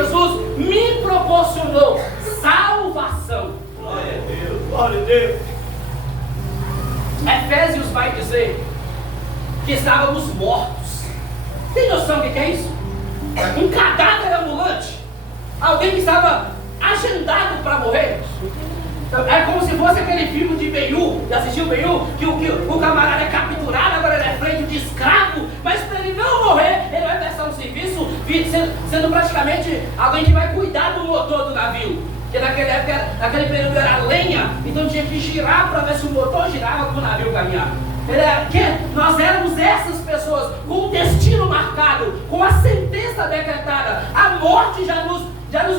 Jesus me proporcionou salvação. Glória a Deus, glória a Deus. Efésios vai dizer que estávamos mortos. Tem noção do que é isso? Um cadáver ambulante. Alguém que estava agendado para morrer. É como se fosse aquele filme de Ben-Hur. Já assistiu Ben-Hur? Que o camarada é capturado, agora ele é feito de escravo. Mas para ele não morrer, ele vai prestar um serviço, sendo praticamente alguém que vai cuidar do motor do navio. Porque naquele período era lenha, então tinha que girar para ver se o motor girava para o navio caminhar. Nós éramos essas pessoas com o destino marcado, com a sentença decretada. A morte já nos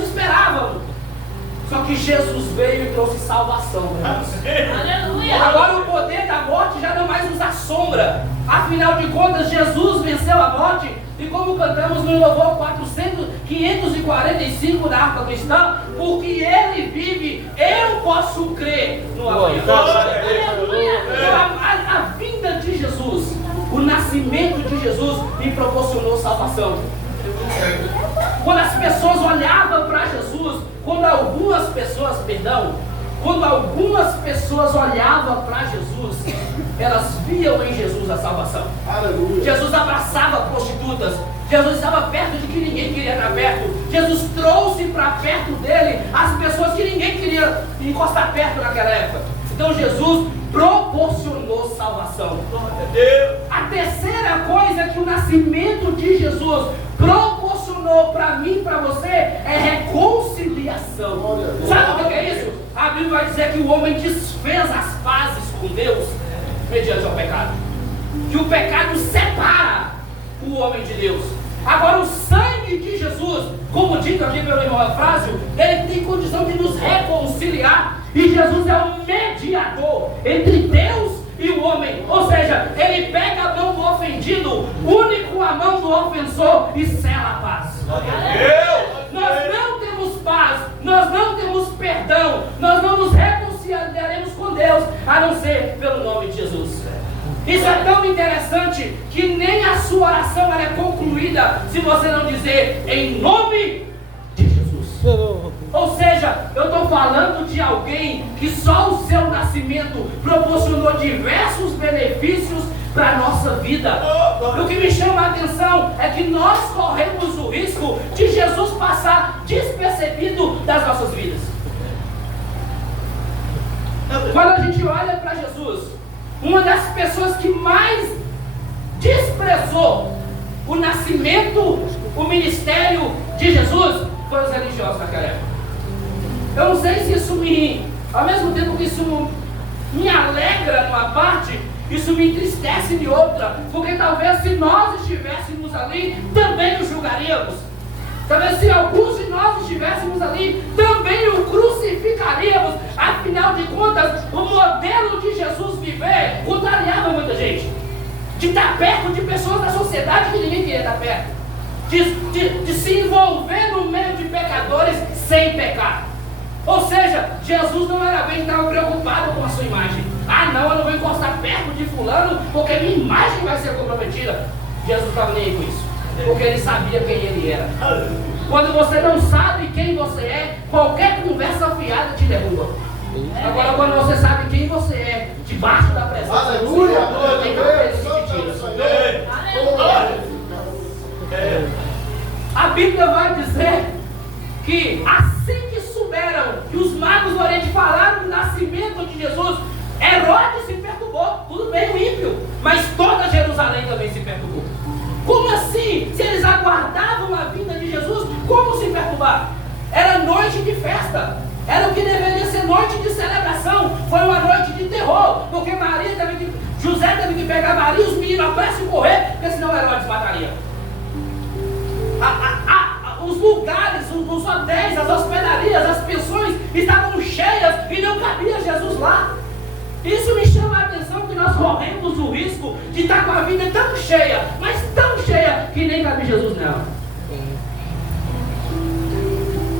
esperava. Só que Jesus veio e trouxe salvação. Aleluia. Agora o poder da morte já não mais nos assombra. Afinal de contas, Jesus venceu a morte. E como cantamos no louvor 545 da harpa cristã, porque Ele vive, eu posso crer no amanhã. A vinda de Jesus, o nascimento de Jesus me proporcionou salvação. Quando as pessoas olhavam para Jesus, quando algumas pessoas olhavam para Jesus, elas viam em Jesus a salvação. Aleluia. Jesus abraçava prostitutas. Jesus estava perto de que ninguém queria estar perto. Jesus trouxe para perto dele as pessoas que ninguém queria encostar perto naquela época. Então Jesus proporcionou salvação. A terceira coisa que o nascimento de Jesus proporcionou para mim e para você é reconciliação. Sabe o que é isso? A Bíblia vai dizer que o homem desfez as pazes com Deus mediante o pecado. Que o pecado separa o homem de Deus. Agora o sangue de Jesus, como dito aqui pelo irmão Efrásio, ele tem condição de nos reconciliar. E Jesus é o mediador entre Deus e o homem. Ou seja, ele pega a mão do ofendido, une com a mão do ofensor e sela a paz. Nós não temos paz, nós não temos perdão, nós não nos reconciliaremos com Deus, a não ser pelo nome de Jesus. Isso é tão interessante que nem a sua oração ela é concluída se você não dizer em nome de Jesus. Ou seja, eu estou falando de alguém que só o seu nascimento proporcionou diversos benefícios para a nossa vida. O que me chama a atenção é que nós corremos o risco de Jesus passar despercebido das nossas vidas. Quando a gente olha para Jesus, uma das pessoas que mais desprezou o nascimento, o ministério de Jesus, foram os religiosos naquela época. Eu não sei se isso ao mesmo tempo que isso me alegra numa parte, isso me entristece de outra, porque talvez se nós estivéssemos ali, também o julgaríamos. Talvez se alguns de nós estivéssemos ali, também o crucificaríamos. Afinal de contas, o modelo de Jesus viver contrariava muita gente. De estar perto de pessoas da sociedade que ninguém queria estar perto. De se envolver no meio de pecadores sem pecar. Ou seja, Jesus não era bem, estava preocupado com a sua imagem. Ah não, eu não vou encostar perto de fulano porque minha imagem vai ser comprometida. Jesus não estava nem aí com isso, porque ele sabia quem ele era. Quando você não sabe quem você é, qualquer conversa fiada te derruba. Agora quando você sabe quem você é, debaixo da presença do Senhor, tem cabeça que te tira. A Bíblia vai dizer que assim que souberam que os magos do Oriente falaram do nascimento de Jesus, Herodes se perturbou. Tudo bem o ímpio, mas toda Jerusalém também se perturbou. Como assim? Se eles aguardavam a vinda de Jesus, como se perturbar? Era noite de festa, era o que deveria ser noite de celebração. Foi uma noite de terror, porque José teve que pegar Maria e os meninos a pressa e correr, porque senão Herodes mataria. Os lugares, os hotéis, as hospedarias, as pensões estavam cheias e não cabia Jesus lá. Isso me chama a atenção que nós corremos o risco de estar com a vida tão cheia, mas tão cheia que nem cabe Jesus nela.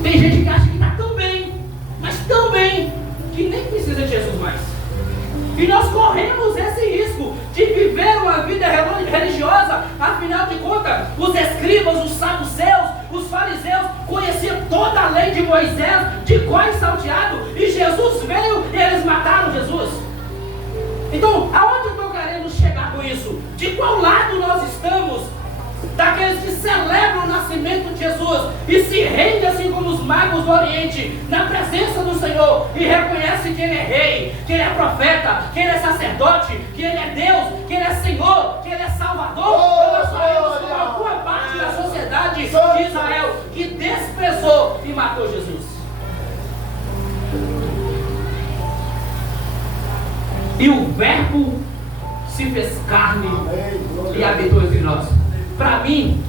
Tem gente que acha que está tão bem, mas tão bem, que nem precisa de Jesus mais. E nós corremos esse risco de viver uma vida religiosa. Afinal de contas, os escribas, os saduceus, os fariseus conheciam toda a lei de Moisés de cor e salteado, e Jesus veio e eles mataram Jesus. Então, aonde eu estou querendo chegar com isso? De qual lado nós estamos? Daqueles que celebram o nascimento de Jesus e se rendem assim como os magos do Oriente na presença do Senhor e reconhecem que Ele é rei, que Ele é profeta, que Ele é sacerdote, que Ele é Deus, que Ele é Senhor, que Ele é Salvador. Nós sabemos que uma boa parte da sociedade de Israel que desprezou e matou Jesus. E o Verbo se fez carne e habitou entre nós. Para mim,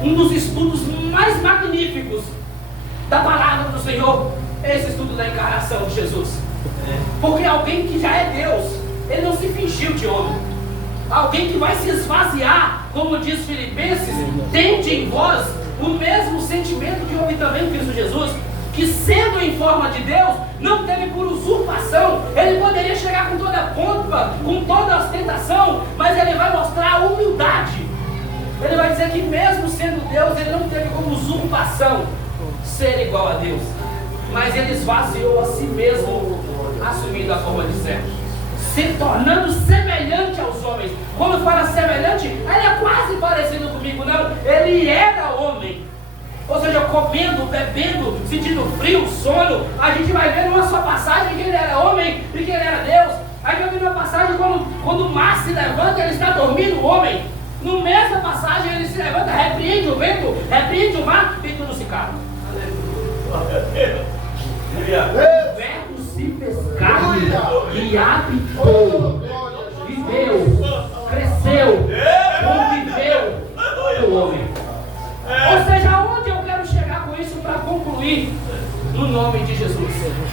um dos estudos mais magníficos da palavra do Senhor é esse estudo da encarnação de Jesus. Porque alguém que já é Deus, ele não se fingiu de homem. Alguém que vai se esvaziar, como diz Filipenses, tende em vós o mesmo sentimento que houve também em Cristo Jesus, que sendo em forma de Deus, não teve por usurpação. Ele poderia chegar com toda a pompa, com toda a ostentação, mas ele vai mostrar a humildade. Ele vai dizer que mesmo sendo Deus, ele não teve como usurpação ser igual a Deus, mas ele esvaziou a si mesmo, assumindo a forma de servo, se tornando semelhante aos homens. Quando fala semelhante, ele é quase parecido comigo, não, ele era homem. Ou seja, comendo, bebendo, sentindo frio, sono. A gente vai ver numa sua passagem que ele era homem e que ele era Deus. Aí vai ver numa passagem quando o mar se levanta, ele está dormindo, o homem. No mesma passagem ele se levanta, repreende o vento, repreende o mar e tudo se cala. O Verbo se fez carne e habitou, viveu, cresceu, conviveu com o homem. Ou seja, aonde eu quero chegar com isso para concluir? No nome de Jesus.